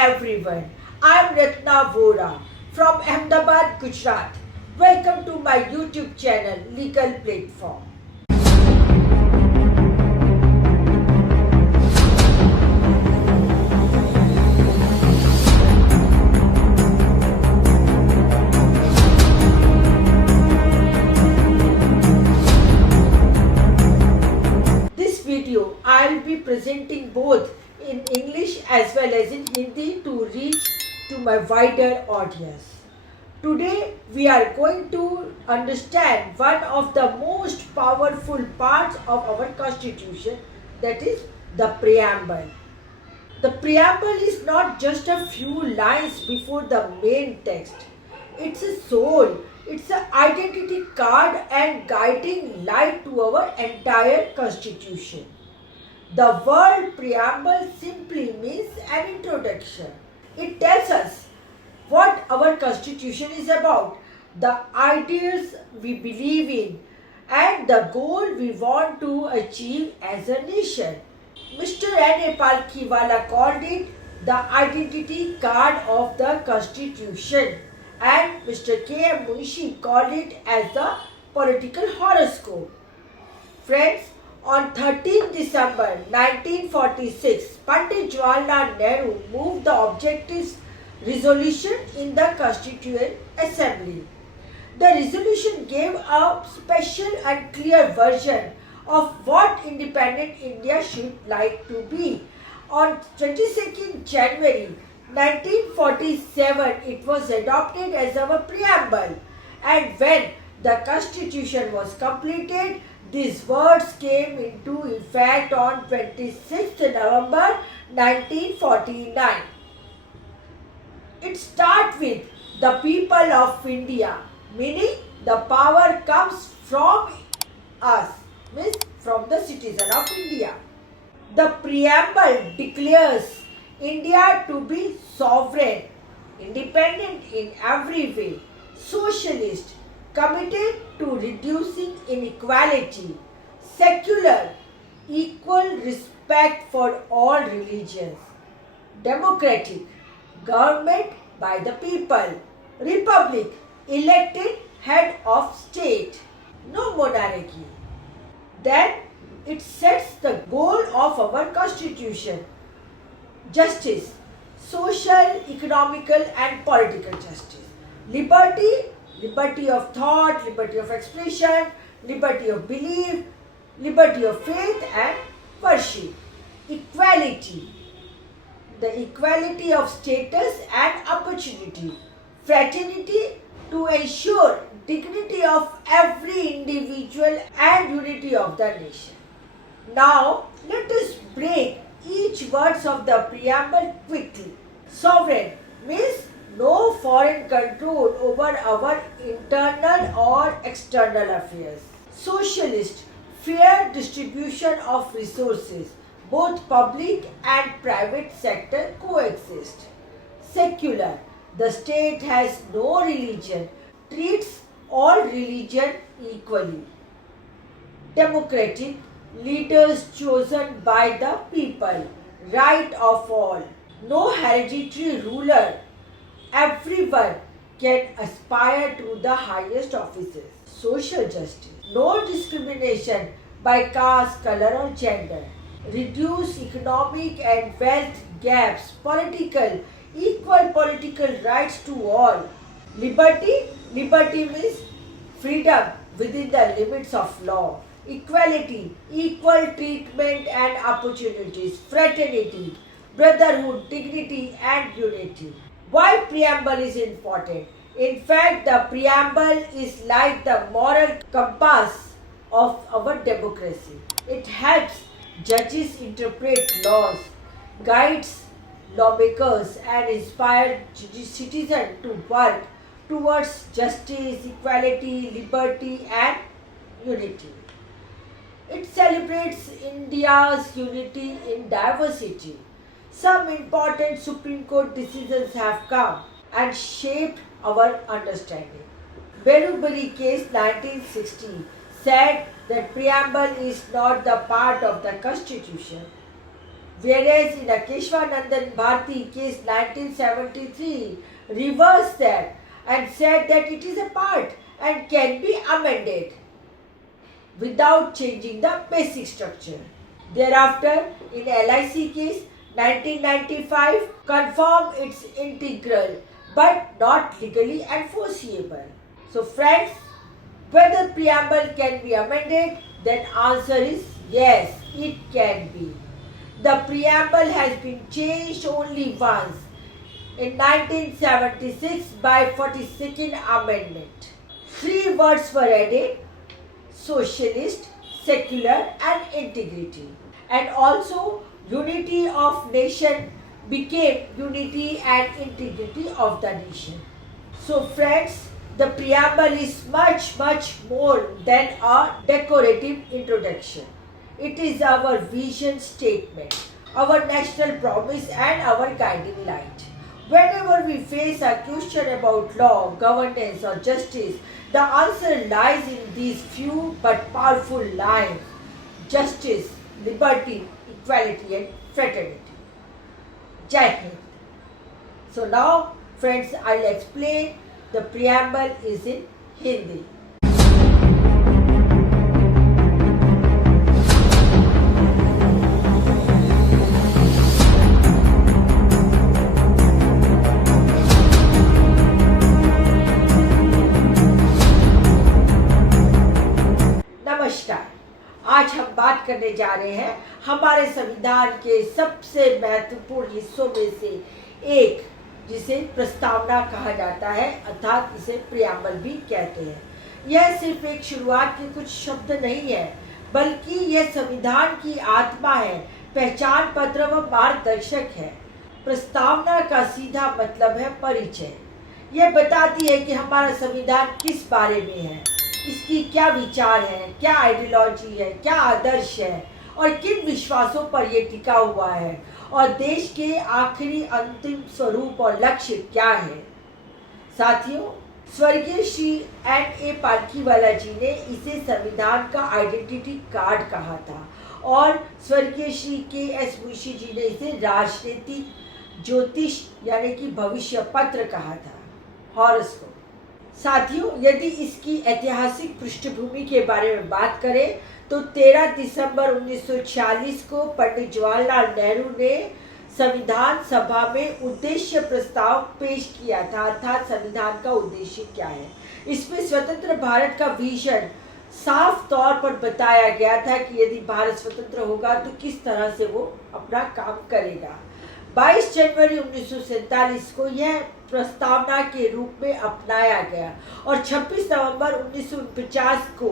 everyone. I am Ratna Vora from Ahmedabad, Gujarat. Welcome to my YouTube channel Legal Platform. This video I will be presenting both in English as well as in Hindi to reach to my wider audience. Today we are going to understand one of the most powerful parts of our constitution, that is the preamble. The preamble is not just a few lines before the main text. It's a soul, it's an identity card and guiding light to our entire constitution. The word preamble simply means an introduction. It tells us what our constitution is about, the ideas we believe in, and the goal we want to achieve as a nation. Mr. N. A. Palkhiwala called it the identity card of the constitution, and Mr. K. M. Munshi called it as the political horoscope. Friends, on 13 December 1946, Pandit Jawaharlal Nehru moved the objectives resolution in the Constituent Assembly. The resolution gave a special and clear version of what independent India should like to be. On 22nd January 1947, it was adopted as our preamble, and when the constitution was completed, these words came into effect on 26th November 1949. It starts with the people of India, meaning the power comes from us, means from the citizen of India. The preamble declares India to be sovereign, independent in every way, socialist, committed to reducing inequality, secular, equal respect for all religions, democratic, government by the people, republic, elected head of state, no monarchy. Then it sets the goal of our constitution: justice, social, economical and political justice, liberty, liberty of thought, liberty of expression, liberty of belief, liberty of faith and worship, equality, the equality of status and opportunity, fraternity to ensure dignity of every individual and unity of the nation. Now let us break each words of the preamble quickly. Sovereign means no foreign control over our internal or external affairs. Socialist, fair distribution of resources, both public and private sector coexist. Secular, the state has no religion, treats all religion equally. Democratic, leaders chosen by the people, right of all, no hereditary ruler, everyone can aspire to the highest offices. Social justice, no discrimination by caste, color or gender, reduce economic and wealth gaps, equal political rights to all. Liberty, liberty means freedom within the limits of law. Equality, equal treatment and opportunities. Fraternity, brotherhood, dignity and unity. Why preamble is important? In fact, the preamble is like the moral compass of our democracy. It helps judges interpret laws, guides lawmakers and inspires citizens to work towards justice, equality, liberty and unity. It celebrates India's unity in diversity. Some important Supreme Court decisions have come and shaped our understanding. Berubari case 1960 said that preamble is not the part of the constitution. whereas in a Keshwanandan Bharti case 1973 reversed that and said that it is a part and can be amended without changing the basic structure. Thereafter, in LIC case 1995 confirmed its integral but not legally enforceable. So friends, whether preamble can be amended, then answer is yes, it can be. The preamble has been changed only once in 1976 by 42nd Amendment. 3 words were added: socialist, secular and integrity. And also unity of nation became unity and integrity of the nation. So friends, the preamble is much more than a decorative introduction. It is our vision statement, our national promise and our guiding light. Whenever we face a question about law, governance or justice, the answer lies in these few but powerful lines: justice, liberty, equality and fraternity. Jai Hind. So now friends, I'll explain. The preamble is in Hindi. नमस्कार, आज हम बात करने जा रहे हैं हमारे संविधान के सबसे महत्वपूर्ण हिस्सों में से एक, जिसे प्रस्तावना कहा जाता है, अर्थात इसे प्रियम्बल भी कहते हैं। यह सिर्फ एक शुरुआत के कुछ शब्द नहीं है, बल्कि यह संविधान की आत्मा है, पहचान पत्र व मार्गदर्शक है। प्रस्तावना का सीधा मतलब है परिचय। यह बताती है कि हमारा संविधान किस बारे में है, इसकी क्या विचार है, क्या आइडियोलॉजी है, क्या आदर्श है और किन विश्वासों पर यह टिका हुआ है और देश के आखिरी अंतिम स्वरूप और लक्ष्य क्या है। साथियों, स्वर्गीय श्री N.A. पालकीवाला जी ने इसे संविधान का आइडेंटिटी कार्ड कहा था और स्वर्गीय श्री K.S. मुंशी जी ने इसे राजनीतिक ज्योतिष यानी कि भविष्य पत्र कहा था, हॉरोस्कोप। साथियों, यदि इसकी ऐतिहासिक पृष्ठभूमि के बारे में बात करें तो 13 दिसंबर 1946 को पंडित जवाहरलाल नेहरू ने संविधान सभा में उद्देश्य प्रस्ताव पेश किया था, अर्थात संविधान का उद्देश्य क्या है। इसमें स्वतंत्र भारत का विजन साफ तौर पर बताया गया था कि यदि भारत स्वतंत्र होगा तो किस तरह से वो अपना काम करेगा। 22 जनवरी 1947 को यह प्रस्तावना के रूप में अपनाया गया और 26 नवंबर 1949 को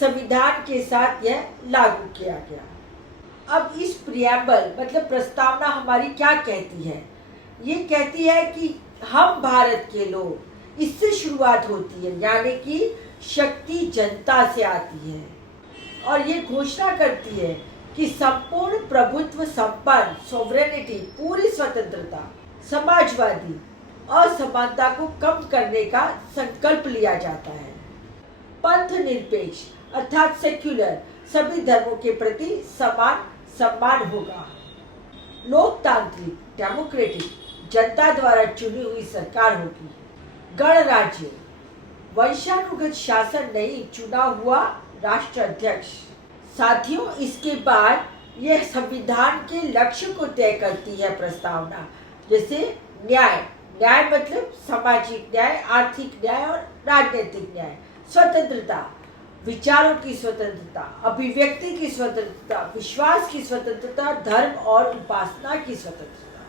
संविधान के साथ यह लागू किया गया। अब इस प्रियम्बल मतलब प्रस्तावना हमारी क्या कहती है? ये कहती है कि हम भारत के लोग, इससे शुरुआत होती है, यानी कि शक्ति जनता से आती है और ये घोषणा करती है कि संपूर्ण प्रभुत्व संपन्न सोवरेनिटी, पूरी स्वतंत्रता, समाजवादी असमानता को कम करने का संकल्प लिया जाता है। पंथ निरपेक्ष अर्थात सेक्युलर, सभी धर्मों के प्रति समान सम्मान होगा। लोकतांत्रिक डेमोक्रेटिक, जनता द्वारा चुनी हुई सरकार होगी। गणराज्य, वंशानुगत शासन नहीं, चुना हुआ राष्ट्र अध्यक्ष। साथियों, इसके बाद यह संविधान के लक्ष्य को तय करती है प्रस्तावना, जैसे न्याय, न्याय मतलब सामाजिक न्याय, आर्थिक न्याय और राजनीतिक न्याय। स्वतंत्रता, विचारों की स्वतंत्रता, अभिव्यक्ति की स्वतंत्रता, विश्वास की स्वतंत्रता, धर्म और उपासना की स्वतंत्रता।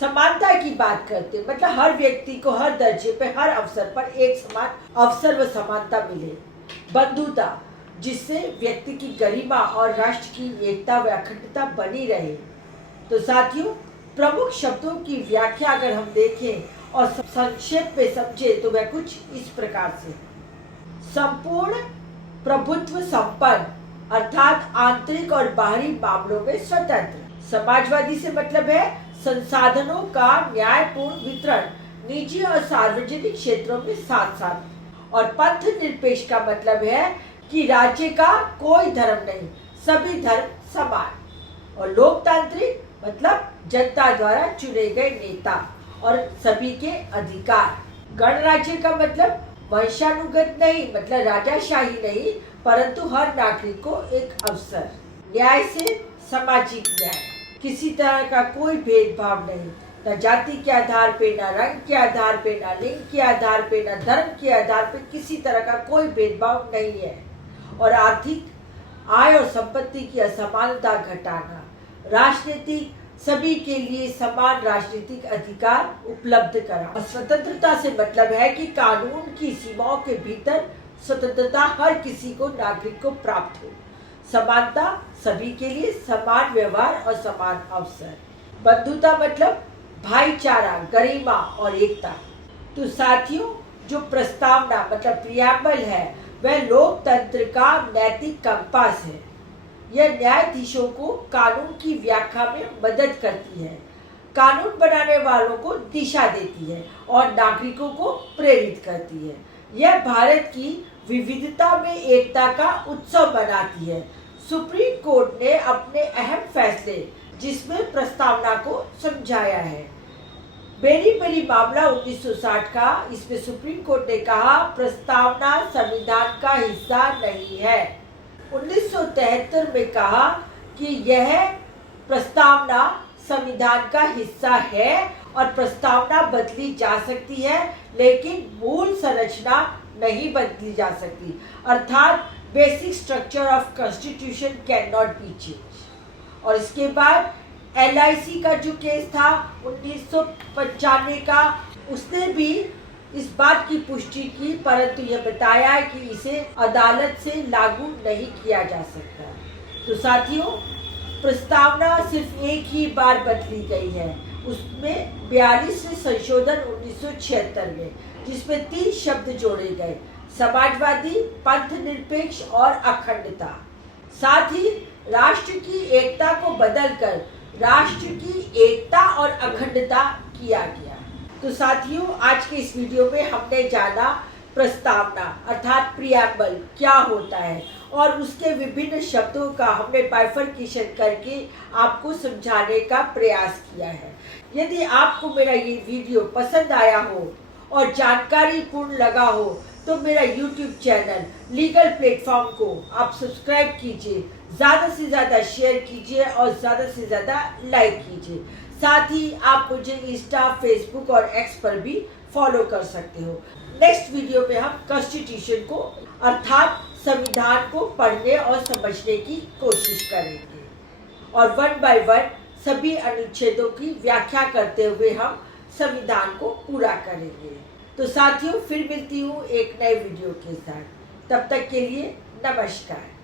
समानता की बात करते मतलब हर व्यक्ति को हर दर्जे पे, हर अवसर पर एक समान अवसर व समानता मिले। बंधुता, जिससे व्यक्ति की गरिमा और राष्ट्र की एकता व अखंडता बनी रहे। तो साथियों, प्रमुख शब्दों की व्याख्या अगर हम देखें और संक्षेप में समझे तो वह कुछ इस प्रकार से: संपूर्ण प्रभुत्व संपन्न अर्थात आंतरिक और बाहरी मामलों में स्वतंत्र। समाजवादी से मतलब है संसाधनों का न्यायपूर्ण वितरण निजी और सार्वजनिक क्षेत्रों में साथ साथ। और पंथ निरपेक्ष का मतलब है कि राज्य का कोई धर्म नहीं, सभी धर्म समान। और लोकतांत्रिक लोकतांत्रिक मतलब जनता द्वारा चुने गए नेता और सभी के अधिकार। गणराज्य का मतलब वंशानुगत नहीं, मतलब राजाशाही नहीं, परंतु हर नागरिक को एक अवसर। न्याय से सामाजिक न्याय, किसी तरह का कोई भेदभाव नहीं, न जाति के आधार पे, न रंग के आधार पे, न लिंग के आधार पे, न धर्म के आधार पे, किसी तरह का कोई भेदभाव नहीं है। और आर्थिक आय और संपत्ति की असमानता घटाना, राजनीतिक सभी के लिए समान राजनीतिक अधिकार उपलब्ध करा। स्वतंत्रता से मतलब है कि कानून की सीमाओं के भीतर स्वतंत्रता हर किसी को, नागरिक को प्राप्त हो। समानता, सभी के लिए समान व्यवहार और समान अवसर। बंधुता मतलब भाईचारा, गरिमा और एकता। तो साथियों, जो प्रस्तावना मतलब प्रियम्बल है वह लोकतंत्र का नैतिक कंपास है। यह न्यायाधीशों को कानून की व्याख्या में मदद करती है, कानून बनाने वालों को दिशा देती है और नागरिकों को प्रेरित करती है। यह भारत की विविधता में एकता का उत्सव मनाती है। सुप्रीम कोर्ट ने अपने अहम फैसले जिसमें प्रस्तावना को समझाया है। बेरी मामला 1960 का, इसमें सुप्रीम कोर्ट ने कहा प्रस्तावना संविधान का हिस्सा नहीं है। 1973 में कहा कि यह प्रस्तावना संविधान का हिस्सा है और प्रस्तावना बदली जा सकती है, लेकिन मूल संरचना नहीं बदली जा सकती, अर्थात basic structure of constitution can not be change. और इसके बाद LIC का जो केस था 1995 का, उसने भी इस बात की पुष्टि की, परंतु यह बताया कि इसे अदालत से लागू नहीं किया जा सकता। तो साथियों, प्रस्तावना सिर्फ एक ही बार बदली गई है, उसमें 42वें संशोधन 1976 में, जिसमें 3 शब्द जोड़े गए, समाजवादी, पंथ निरपेक्ष और अखंडता। साथ ही राष्ट्र की एकता को बदलकर राष्ट्र की एकता और अखंडता किया गया। तो साथियों, आज के इस वीडियो में हमने जाना प्रस्तावना अर्थात प्रियम्बल क्या होता है और उसके विभिन्न शब्दों का हमने बाइफरकेशन करके आपको समझाने का प्रयास किया है। यदि आपको मेरा ये वीडियो पसंद आया हो और जानकारी पूर्ण लगा हो तो मेरा YouTube चैनल लीगल प्लेटफॉर्म को आप सब्सक्राइब कीजिए, ज़्यादा से ज़्यादा शेयर कीजिए और ज़्यादा से ज़्यादा लाइक कीजिए। साथ ही आप मुझे इंस्टा, फेसबुक और एक्स पर भी फॉलो कर सकते हो। नेक्स्ट वीडियो में हम कॉन्स्टिट्यूशन को अर्थात संविधान को पढ़ने और समझने की कोशिश करेंगे और 1 बाय 1 सभी अनुच्छेदों की व्याख्या करते हुए हम संविधान को पूरा करेंगे। तो साथियों, फिर मिलती हूँ एक नए वीडियो के साथ। तब तक के लिए नमस्कार।